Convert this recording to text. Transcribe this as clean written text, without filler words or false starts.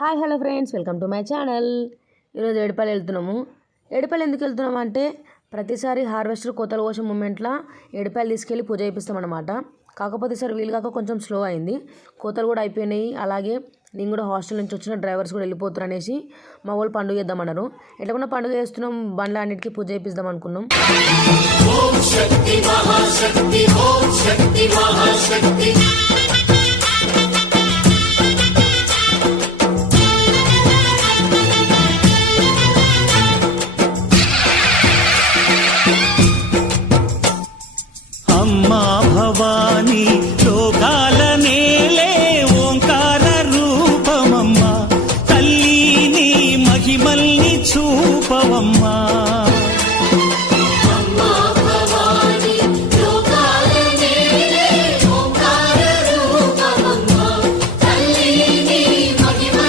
Hi hello friends, welcome to my channel. ఈరోజు ఏడుపాయలు వెళ్తున్నాము. ఏడుపాయలు ఎందుకు వెళ్తున్నాము అంటే ప్రతిసారి హార్వెస్టర్ కోతల కోసం మూమెంట్లో ఏడుపాయలు తీసుకెళ్ళి పూజ చేపిస్తామన్నమాట. కాకపోతే సార్ వీలు కాక కొంచెం స్లో అయింది, కోతలు కూడా అయిపోయినాయి. అలాగే నేను కూడా హాస్టల్ నుంచి వచ్చిన డ్రైవర్స్ కూడా వెళ్ళిపోతారు అనేసి మా వాళ్ళు పండుగ చేద్దామన్నారు. ఎట్లా పండుగ చేస్తున్నాం, బండ్ల అన్నిటికీ పూజ చేపిద్దాం అనుకున్నాం. ఓం శక్తి మహాశక్తి, ఓం శక్తి మహాశక్తి.